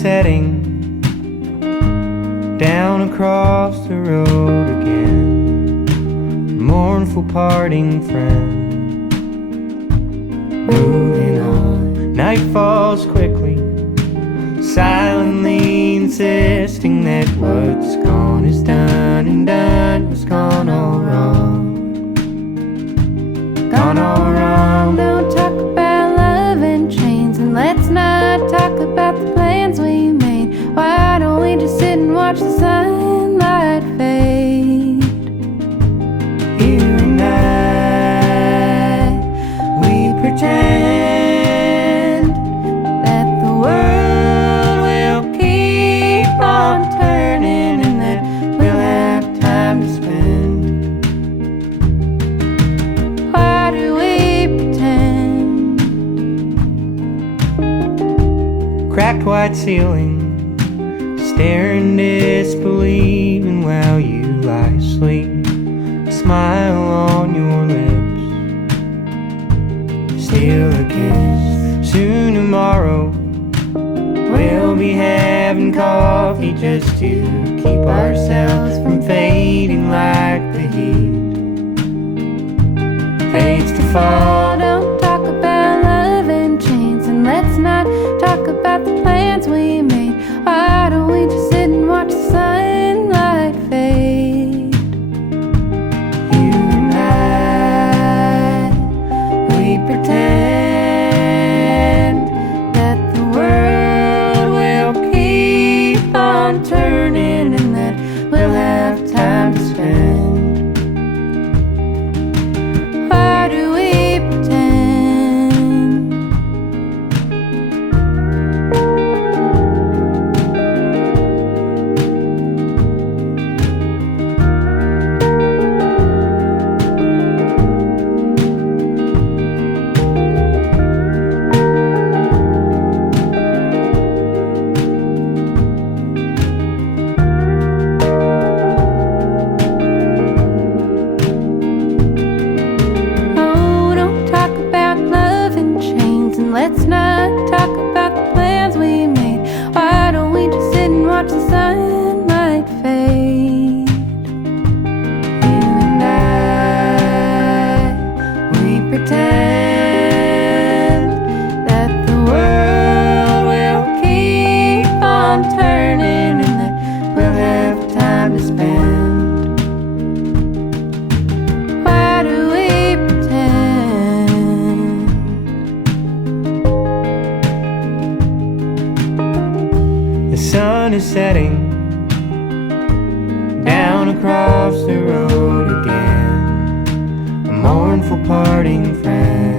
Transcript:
setting down across the road again. Mournful parting friend. Moving on. Night falls quickly, silently insisting that what's gone is done, and done was gone all wrong. Gone all wrong. Don't talk about love and chains, and let's not talk about the plans we made. Why don't we just sit and watch the sunlight fade? You and I, we pretend that the world will keep on turning, and that we'll have time to spend. Why do we pretend? Cracked white ceiling, stare in disbelieving while you lie asleep. A smile on your lips, still a kiss. Soon tomorrow we'll be having coffee just to keep ourselves from fading like the heat fades to fall. Don't talk about love and chains, and let's not talk about the plans we made. Why don't we just sit and watch the sunlight fade? You and I, we pretend that the world will keep on turning, and that we'll have time to spend. Why do we pretend? Oh, don't talk about love and chains, and let's not talk about the plans we made. Why don't we just sit and watch the sunlight fade? You and I, we pretend that the world will keep on turning, and that we'll have time to spend. Why do we pretend? The sun is setting down across the road again. A mournful parting friend.